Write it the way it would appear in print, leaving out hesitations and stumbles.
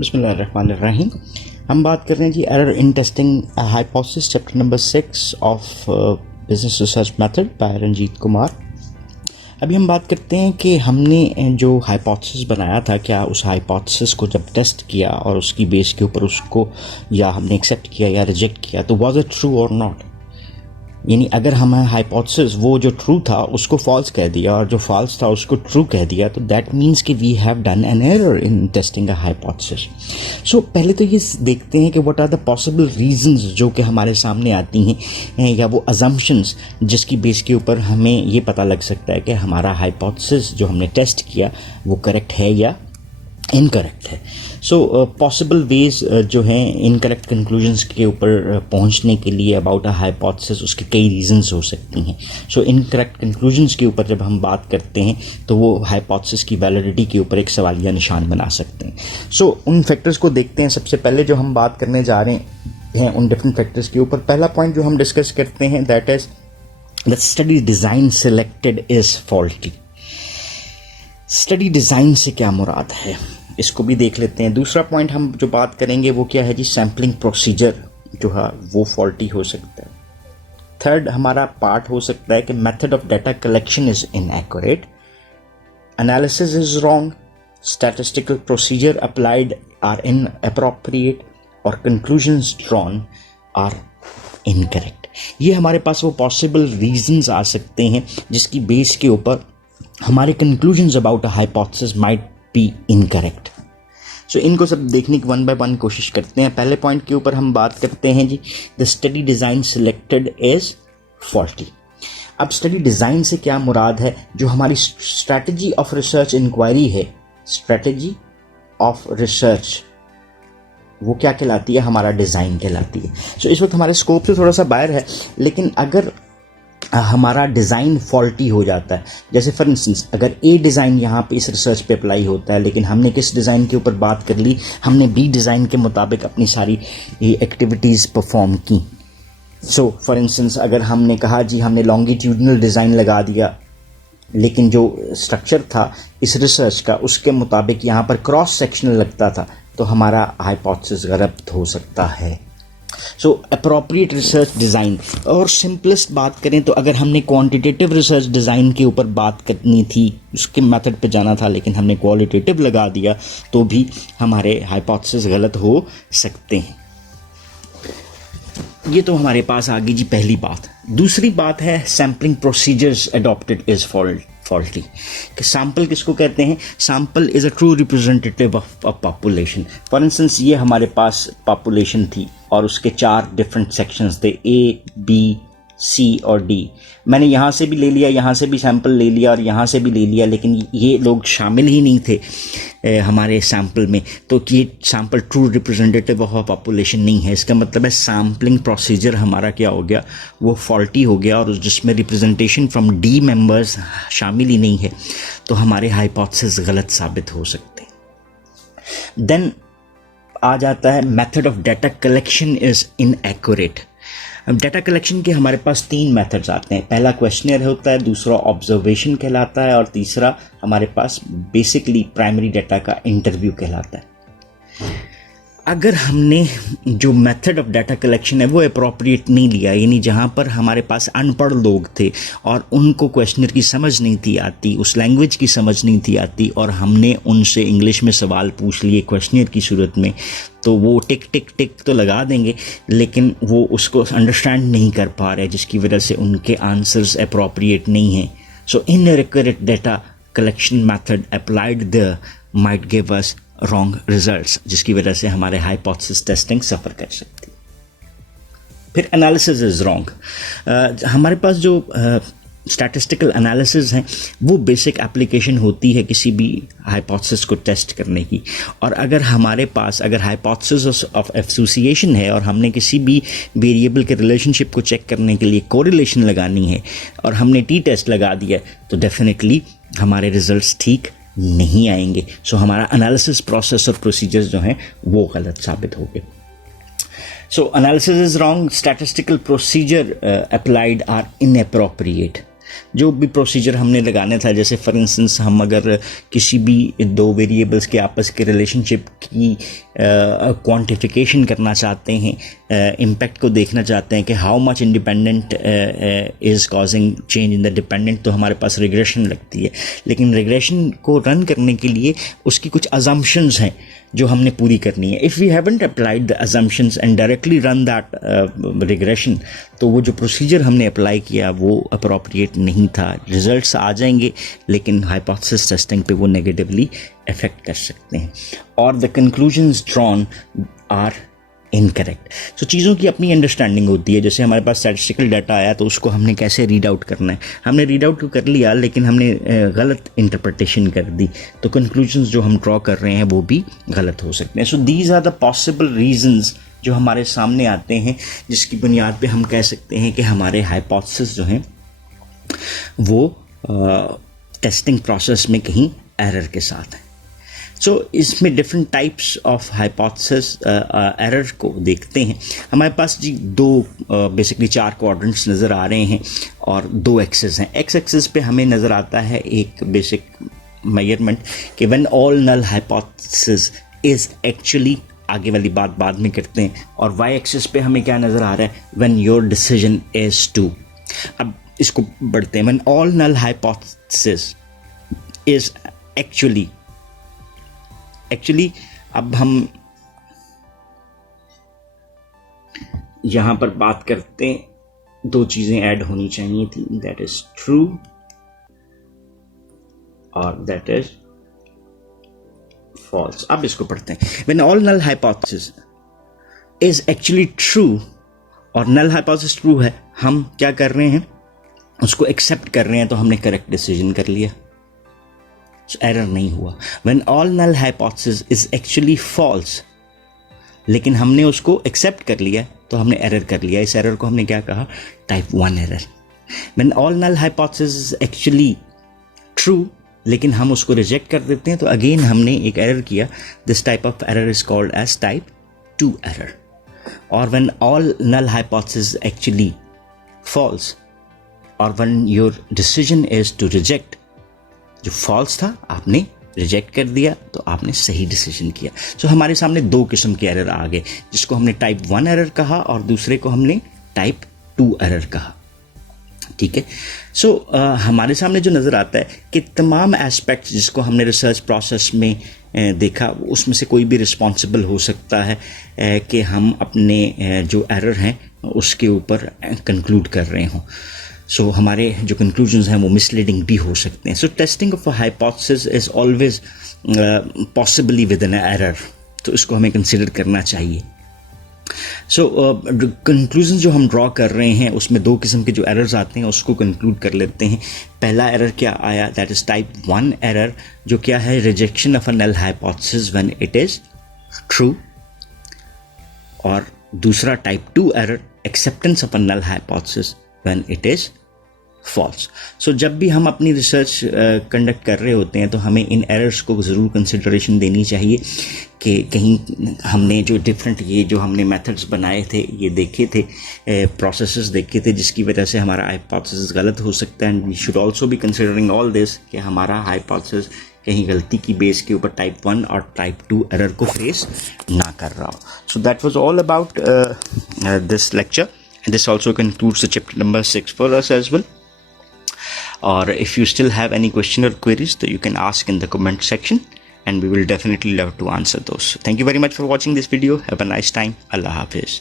बिस्मिल्लाहिर्रहमानिर्रहीम। हम बात कर रहे हैं जी error in testing hypothesis, chapter number 6 of business research method by Ranjit Kumar. अभी हम बात करते हैं कि हमने जो हाइपोथेसिस बनाया था, क्या उस हाइपोथेसिस को जब टेस्ट किया और उसकी बेस के ऊपर उसको या हमने एक्सेप्ट किया या रिजेक्ट किया, तो वाज इट ट्रू और नॉट। यानी अगर हमें हाइपोथेसिस वो जो ट्रू था उसको फॉल्स कह दिया और जो फॉल्स था उसको ट्रू कह दिया, तो दैट मीन्स कि we have done an error in testing a hypothesis. So पहले तो ये देखते हैं कि what are the possible reasons जो कि हमारे सामने आती हैं, या वो अजम्पशंस जिसकी बेस के ऊपर हमें ये पता लग सकता है कि हमारा हाइपोथेसिस जो हमने टेस्ट किया वो करेक्ट है या इनकरेक्ट है। सो पॉसिबल वेज जो हैं इनकरेक्ट कंक्लूजन्स के ऊपर पहुंचने के लिए अबाउट अ हाइपोथेसिस, उसके कई रीजंस हो सकती हैं। सो इनकरेक्ट कंक्लूजन्स के ऊपर जब हम बात करते हैं तो वो हाइपोथेसिस की वैलिडिटी के ऊपर एक सवालिया निशान बना सकते हैं। सो उन फैक्टर्स को देखते हैं। सबसे पहले जो हम बात करने जा रहे हैं उन डिफरेंट फैक्टर्स के ऊपर, पहला पॉइंट जो हम डिस्कस करते हैं that is the study design selected is faulty. Study design से क्या मुराद है, इसको भी देख लेते हैं। दूसरा पॉइंट हम जो बात करेंगे वो क्या है जी, सैम्पलिंग प्रोसीजर जो है वो फॉल्टी हो सकता है। थर्ड हमारा पार्ट हो सकता है कि method of data collection is inaccurate, analysis is wrong, statistical procedure applied are inappropriate और कंक्लूजन्स ड्रॉन आर इनकरेक्ट। ये हमारे पास वो पॉसिबल रीजंस आ सकते हैं जिसकी बेस के ऊपर हमारे conclusions about a hypothesis might be incorrect. So इनको सब देखने की वन बाय वन कोशिश करते हैं। पहले पॉइंट के ऊपर हम बात करते हैं जी, the study design selected is faulty. अब स्टडी डिज़ाइन से क्या मुराद है, जो हमारी स्ट्रैटेजी ऑफ रिसर्च इंक्वायरी है, स्ट्रैटेजी ऑफ रिसर्च वो क्या कहलाती है, हमारा डिज़ाइन कहलाती है। सो इस वक्त हमारे स्कोप से थोड़ा सा बाहर है, लेकिन अगर हमारा डिज़ाइन फॉल्टी हो जाता है, जैसे फॉर इंस्टेंस अगर ए डिज़ाइन यहाँ पे इस रिसर्च पे अप्लाई होता है, लेकिन हमने किस डिज़ाइन के ऊपर बात कर ली, हमने बी डिज़ाइन के मुताबिक अपनी सारी एक्टिविटीज़ परफॉर्म की। सो फॉर इंस्टेंस अगर हमने कहा जी हमने लॉन्गिट्यूडनल डिज़ाइन लगा दिया, लेकिन जो स्ट्रक्चर था इस रिसर्च का उसके मुताबिक यहाँ पर क्रॉस सेक्शनल लगता था, तो हमारा हाइपोथेसिस गलत हो सकता है। सो अप्रोप्रिएट रिसर्च डिज़ाइन। और सिंपलेस्ट बात करें तो अगर हमने क्वांटिटेटिव रिसर्च डिज़ाइन के ऊपर बात करनी थी, उसके मेथड पे जाना था, लेकिन हमने क्वालिटेटिव लगा दिया, तो भी हमारे हाइपोथेसिस गलत हो सकते हैं। ये तो हमारे पास आ गई जी पहली बात। दूसरी बात है sampling procedures adopted is faulty. कि सैम्पल किसको कहते हैं, sample is a true representative of a population. For instance ये हमारे पास पॉपुलेशन थी और उसके 4 डिफरेंट सेक्शंस थे, ए बी सी और डी। मैंने यहाँ से भी ले लिया, यहाँ से भी सैम्पल ले लिया और यहाँ से भी ले लिया, लेकिन ये लोग शामिल ही नहीं थे हमारे सैम्पल में, तो ये sample true representative of a population नहीं है। इसका मतलब है सैम्पलिंग प्रोसीजर हमारा क्या हो गया, वो फॉल्टी हो गया, और जिसमें रिप्रेजेंटेशन फ्रॉम डी मेंबर्स शामिल ही नहीं है, तो हमारे हाइपोथेसिस गलत साबित हो सकते हैं। देन आ जाता है method of data collection is inaccurate. अब डाटा कलेक्शन के हमारे पास 3 मेथड्स आते हैं। पहला क्वेश्चनर होता है, दूसरा ऑब्जर्वेशन कहलाता है, और तीसरा हमारे पास बेसिकली प्राइमरी डाटा का इंटरव्यू कहलाता है। अगर हमने जो मेथड ऑफ डाटा कलेक्शन है वो अप्रोप्रिएट नहीं लिया, यानी जहाँ पर हमारे पास अनपढ़ लोग थे और उनको क्वेश्चनर की समझ नहीं थी आती, उस लैंग्वेज की समझ नहीं थी आती, और हमने उनसे इंग्लिश में सवाल पूछ लिए क्वेश्चनर की सूरत में, तो वो टिक टिक टिक तो लगा देंगे, लेकिन वो उसको अंडरस्टैंड नहीं कर पा रहे, जिसकी वजह से उनके आंसर्स अप्रोप्रिएट नहीं हैं। So inaccurate data collection method applied there might give us wrong results, जिसकी वजह से हमारे हाइपोथेसिस टेस्टिंग सफ़र कर सकती है। फिर एनालिसिस इज़ रॉन्ग। हमारे पास जो स्टैटिस्टिकल एनालिसिस हैं वो बेसिक एप्लीकेशन होती है किसी भी हाइपोथेसिस को टेस्ट करने की, और अगर हमारे पास अगर हाइपोथेसिस ऑफ एसोसिएशन है और हमने किसी भी वेरिएबल के रिलेशनशिप को चेक करने के लिए कोरिलेशन लगानी है और हमने टी टेस्ट लगा दिया, तो डेफिनेटली हमारे रिजल्ट्स ठीक नहीं आएंगे। सो हमारा एनालिसिस प्रोसेस और प्रोसीजर्स जो हैं वो गलत साबित हो गए। So analysis is wrong, statistical procedure applied are inappropriate. जो भी प्रोसीजर हमने लगाना था, जैसे फॉर इंस्टेंस हम अगर किसी भी दो वेरिएबल्स के आपस के रिलेशनशिप की क्वांटिफिकेशन करना चाहते हैं, इम्पैक्ट को देखना चाहते हैं कि how much independent is causing change in the dependent, तो हमारे पास रिग्रेशन लगती है। लेकिन रिग्रेशन को रन करने के लिए उसकी कुछ अजम्पशंस हैं जो हमने पूरी करनी है। If we haven't applied the assumptions and directly run that regression, तो वो जो प्रोसीजर हमने अप्लाई किया वो अप्रोप्रिएट नहीं था। रिजल्ट्स आ जाएंगे लेकिन हाइपोथेसिस टेस्टिंग पे वो नेगेटिवली अफेक्ट कर सकते हैं, और the conclusions drawn are incorrect. So चीज़ों की अपनी अंडरस्टैंडिंग होती है। जैसे हमारे पास स्टैटिस्टिकल डाटा आया तो उसको हमने कैसे रीड आउट करना है, हमने रीड आउट तो कर लिया लेकिन हमने गलत इंटरप्रिटेशन कर दी, तो कंक्लूजन्स जो हम ड्रॉ कर रहे हैं वो भी गलत हो सकते हैं। So these are the possible reasons जो हमारे सामने आते हैं, जिसकी बुनियाद पे हम कह सकते हैं कि हमारे हाइपोथेसिस जो हैं वो टेस्टिंग प्रोसेस में कहीं एरर के साथ है। सो इसमें different types of hypothesis error को देखते हैं। हमारे पास जी दो बेसिकली 4 क्वाड्रेंट्स नज़र आ रहे हैं और 2 एक्सेस हैं। एक्स एक्सेस पे हमें नज़र आता है एक बेसिक मेजरमेंट कि when all null hypothesis is actually, आगे वाली बात बाद में करते हैं। और वाई एक्सेस पे हमें क्या नज़र आ रहा है, when your decision is to. अब इसको बढ़ते हैं। When all null hypothesis is actually अब हम यहां पर बात करते हैं, 2 चीजें ऐड होनी चाहिए थी, दैट इज ट्रू और दैट इज फॉल्स। अब इसको पढ़ते हैं। When all null hypothesis is actually true, और नल हाइपोथेसिस ट्रू है, हम क्या कर रहे हैं, उसको एक्सेप्ट कर रहे हैं, तो हमने करेक्ट डिसीजन कर लिया, एरर नहीं हुआ। When all null hypothesis is actually false, लेकिन हमने उसको एक्सेप्ट कर लिया तो हमने एरर कर लिया। इस एरर को हमने क्या कहा, type 1 error. When all null hypothesis is actually true, लेकिन हम उसको रिजेक्ट कर देते हैं तो अगेन हमने एक एरर किया। This type of error is called as type 2 error. और when all null hypothesis actually false, और when your decision is to reject, जो फॉल्स था आपने रिजेक्ट कर दिया तो आपने सही डिसीजन किया। सो हमारे सामने 2 किस्म के एरर आ गए, जिसको हमने टाइप 1 एरर कहा और दूसरे को हमने टाइप 2 एरर कहा। ठीक है। सो हमारे सामने जो नज़र आता है कि तमाम एस्पेक्ट्स जिसको हमने रिसर्च प्रोसेस में देखा, उसमें से कोई भी रिस्पॉन्सिबल हो सकता है कि हम अपने जो एरर हैं उसके ऊपर कंक्लूड कर रहे हों। सो हमारे जो कंक्लूजन्स हैं वो मिसलीडिंग भी हो सकते हैं। सो testing of a hypothesis is always possibly with an error, तो इसको हमें कंसिडर करना चाहिए। सो कंक्लूजन जो हम ड्रॉ कर रहे हैं उसमें 2 किस्म के जो एरर्स आते हैं उसको कंक्लूड कर लेते हैं। पहला एरर क्या आया, दैट इज टाइप 1 एरर, जो क्या है, rejection of a null hypothesis when it is true. और दूसरा type 2 error, acceptance of a null hypothesis when it is false. So जब भी हम अपनी रिसर्च कंडक्ट कर रहे होते हैं तो हमें इन एरर्स को ज़रूर कंसिडरेशन देनी चाहिए कि कहीं हमने जो डिफरेंट ये जो हमने मेथड्स बनाए थे, ये देखे थे, प्रोसेसेस देखे थे, जिसकी वजह से हमारा हाइपोथेसिस गलत हो सकता है। And we should also be considering all this कि हमारा हाइपोथेसिस कहीं गलती की बेस के ऊपर टाइप 1 और टाइप 2 एरर को फेस ना कर रहा हो। So that was all about this lecture, and this also concludes the chapter number 6 for us as well. Or if you still have any question or queries, so you can ask in the comment section and we will definitely love to answer those. Thank you very much for watching this video. Have a nice time. Allah Hafiz.